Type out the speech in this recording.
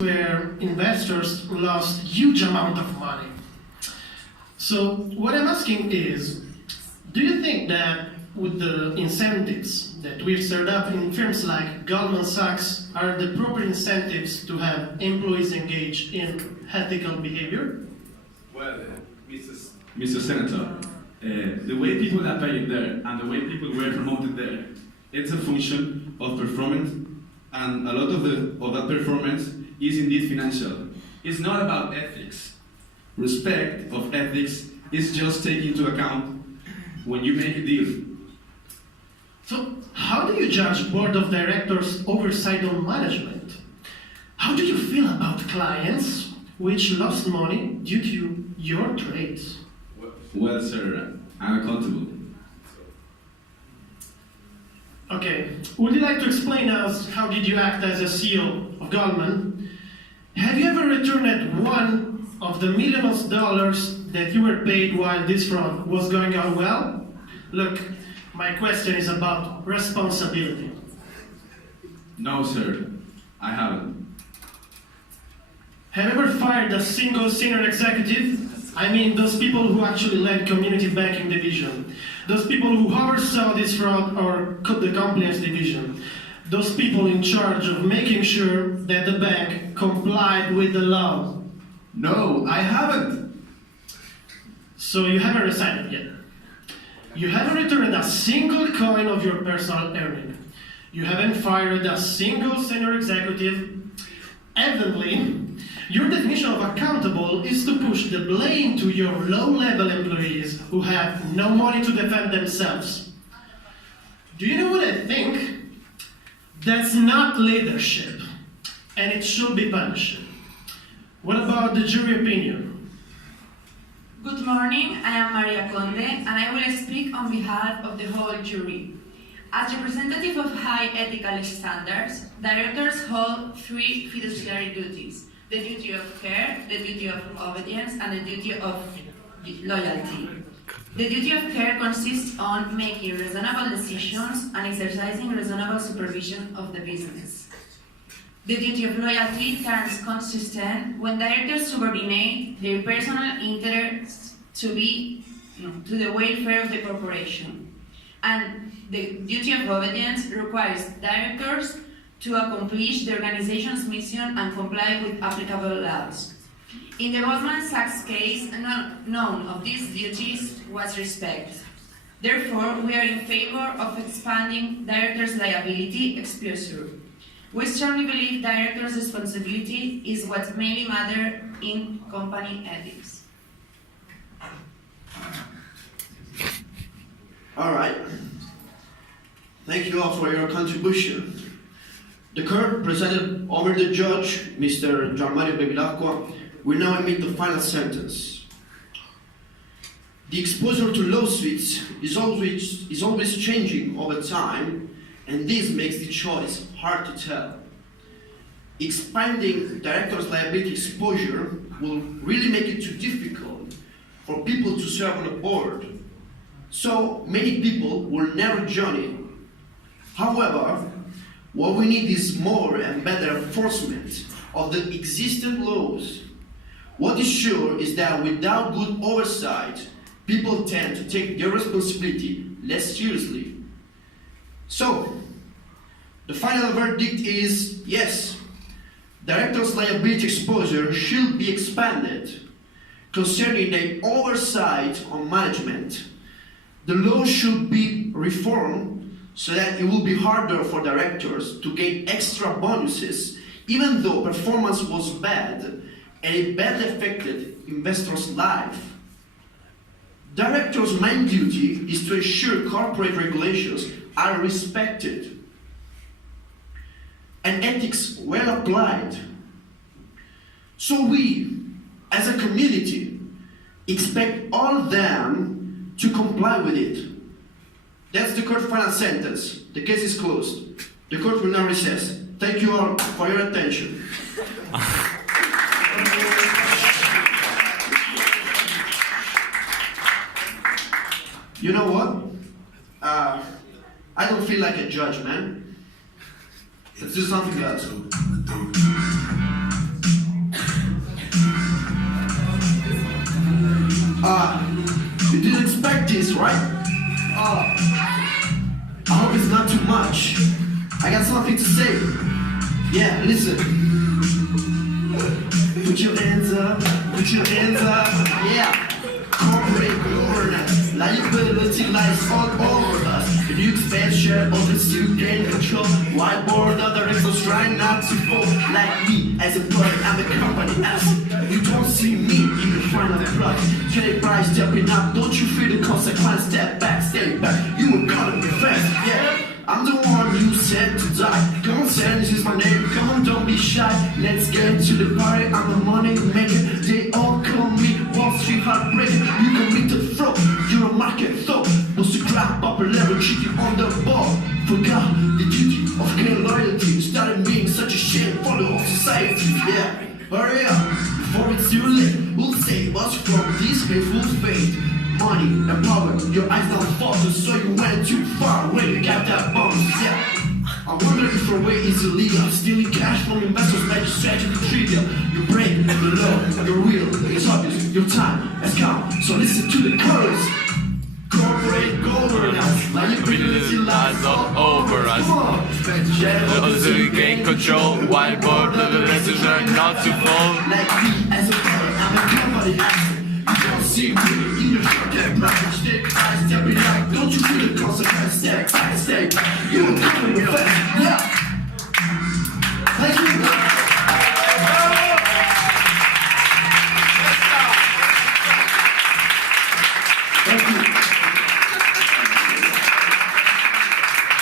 where investors lost huge amount of money. So what I'm asking is, do you think that with the incentives that we've set up in firms like Goldman Sachs are the proper incentives to have employees engage in ethical behavior? Well, Mr. Senator, the way people are paid there and the way people were promoted there, it's a function of performance, and a lot of that performance is indeed financial. It's not about ethics. Respect of ethics is just taken into account when you make a deal. So how do you judge board of directors' oversight on management? How do you feel about clients which lost money due to your trades? Well, sir, I'm accountable. Okay, would you like to explain us how did you act as a CEO of Goldman? Have you ever returned one of the millions of dollars that you were paid while this fraud was going on well? Look, my question is about responsibility. No, sir, I haven't. Have you ever fired a single senior executive? I mean, those people who actually led community banking division. Those people who oversaw this fraud or cut the compliance division. Those people in charge of making sure that the bank complied with the law. No, I haven't. So you haven't resigned yet. You haven't returned a single coin of your personal earning. You haven't fired a single senior executive. Evidently, your definition of accountable is to push the blame to your low-level employees who have no money to defend themselves. Do you know what I think? That's not leadership, and it should be punished. What about the jury opinion? Good morning, I am Maria Conde, and I will speak on behalf of the whole jury. As representative of high ethical standards, directors hold three fiduciary duties: the duty of care, the duty of obedience, and the duty of loyalty. The duty of care consists on making reasonable decisions and exercising reasonable supervision of the business. The duty of loyalty turns consistent when directors subordinate their personal interests to the welfare of the corporation. And the duty of obedience requires directors to accomplish the organization's mission and comply with applicable laws. In the Goldman Sachs case, none of these duties was respected. Therefore, we are in favor of expanding directors' liability exposure. We strongly believe directors' responsibility is what mainly matters in company ethics. All right. Thank you all for your contribution. The court presented over the judge, Mr. Gianmario Bevilacqua, will now emit the final sentence. The exposure to lawsuits is always changing over time, and this makes the choice hard to tell. Expanding directors' liability exposure will really make it too difficult for people to serve on the board, so many people will never join it. However, what we need is more and better enforcement of the existing laws. What is sure is that without good oversight, people tend to take their responsibility less seriously. So, the final verdict is yes, directors' liability exposure should be expanded. Concerning the oversight on management, the law should be reformed so that it will be harder for directors to gain extra bonuses even though performance was bad and it badly affected investors' life. Directors' main duty is to ensure corporate regulations are respected and ethics well applied. So we, as a community, expect all of them to comply with it. That's the court final sentence. The case is closed. The court will now recess. Thank you all for your attention. You know what? I don't feel like a judge, man. Let's do something else. something to say. Yeah, listen. Put your hands up, put your hands up, yeah. Corporate governance, liability lies all over us. If you expand shareholders, you gain control. While board of directors try not to fall. Like me, as a product, I'm a company asset. You don't see me in the front of the product. Trade price stepping up, don't you feel the consequence? Step back, stay back, you will cut me fast, yeah. I'm the one you said to die. Come on, Sands is my name. Come on, don't be shy. Let's get to the party. I'm a money maker. They all call me Wall Street heartbreaker. You can meet the flow. You're a market thought. Was to grab up a level, cheating on the ball. Forgot the duty of care loyalty. Started being such a shame for the whole society. Yeah, hurry up before it's too late. We'll save us from this hateful fate. Money and power, your eyes don't falter, so you went too far when you got that bonus, yeah. I wonder if your way is illegal. Stealing cash from investors made your strategy trivial. You break the law, your will is obvious, your time has come, so listen to the chorus. Corporate governance, liability lies all over us. Others who gain control, while board of directors are not to fall. Like me as a player, I'm a company asset. You don't see me in your short-term bracket. Step by step, like, don't you feel the consequence? Step by step, you will come in fast.